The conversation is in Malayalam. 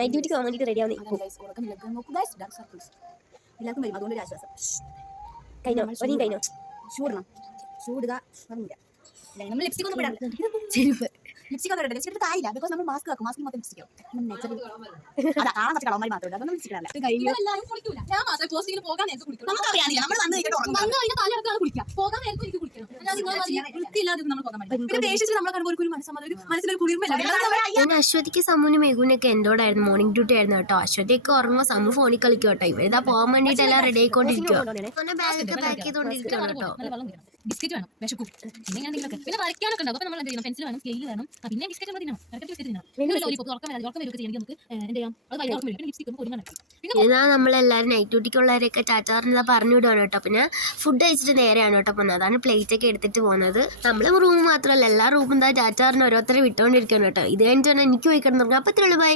നൈറ്റ് ഡ്യൂട്ടിക്ക് പോകാൻ വേണ്ടിയിട്ട് റെഡി ആവുന്ന എല്ലാവർക്കും വരും അതുകൊണ്ട് ഒരു ആശ്വാസം. കഴിഞ്ഞോ ഒരിയും കഴിഞ്ഞോ ചൂടണം ചൂടുക ഒന്നുമില്ല നമ്മൾ ലിപ്സ്റ്റിക് ഒന്നും വിടാം ലിപ്സ്റ്റിക് ഒന്നും ഇടണ്ട ലിപ്സ്റ്റിക് കാര്യമില്ല ബിക്കോസ് നമ്മൾ മാസ്ക് ആക്കും മാസ്ക് മൊത്തം ലിപ്സ്റ്റിക് കാണാൻ കുറച്ച് കളവന്മാർ മാത്രമല്ല അതൊന്നും ലിപ്സ്റ്റിക് അല്ല ഞാൻ അശ്വതിക്ക് സമ്മുനും മെഗുനൊക്കെ എന്നോടായിരുന്നു മോർണിംഗ് ഡ്യൂട്ടി ആയിരുന്നു കേട്ടോ. അശ്വതിയൊക്കെ ഉറങ്ങുമ്പോൾ സമ്മു ഫോണിൽ കളിക്കും കേട്ടോ. ഇവരിതാ പോകാൻ വേണ്ടിയിട്ട് എല്ലാം റെഡി ആയിക്കൊണ്ടിരിക്കും. ബാഗൊക്കെ പാക്ക് ചെയ്തോണ്ടിരിക്കും കേട്ടോ. ബിസ്ക്കറ്റ് വേണം വിശക്കും പിന്നെ എന്തെങ്കിലുമൊക്കെ പിന്നെ വരയ്ക്കാനൊക്കെ ഉണ്ടാവും. അപ്പോൾ നമ്മൾ എന്ത് ചെയ്യണം പെൻസിൽ വേണം സ്കെയിൽ വേണം പിന്നെ ബിസ്ക്കറ്റ് മതി ബിസ്ക്കറ്റ് തിന്നണം ലോലിപോപ്പ് ഉറക്കം വരുമൊക്കെ ചെയ്യണമെങ്കിൽ നമുക്ക് എന്ത് ചെയ്യാം അത് വൈകുന്നേരം പിന്നെ ലിപ്സ്റ്റിക് പൊടിക്കണം പിന്നെ ഇതാ നമ്മളെല്ലാവരും നൈറ്റ് ഡ്യൂട്ടിക്കുള്ളവരൊക്കെ ടാറ്റാറിന് പറഞ്ഞു വിടുവാണ് കേട്ടോ. പിന്നെ ഫുഡ് കഴിച്ചിട്ട് നേരെയാണ് കേട്ടോ പോകുന്നത്. അതാണ് പ്ലേറ്റ് ഒക്കെ എടുത്തിട്ട് പോകുന്നത്. നമ്മൾ റൂം മാത്രമല്ല എല്ലാ റൂമും ടാറ്റാറിന് ഓരോരുത്തരെ വിട്ടുകൊണ്ടിരിക്കുകയാണ് കേട്ടോ. ഇത് കഴിഞ്ഞിട്ട് എനിക്ക് പോയി കിടന്നു. അപ്പോൾ ബൈ.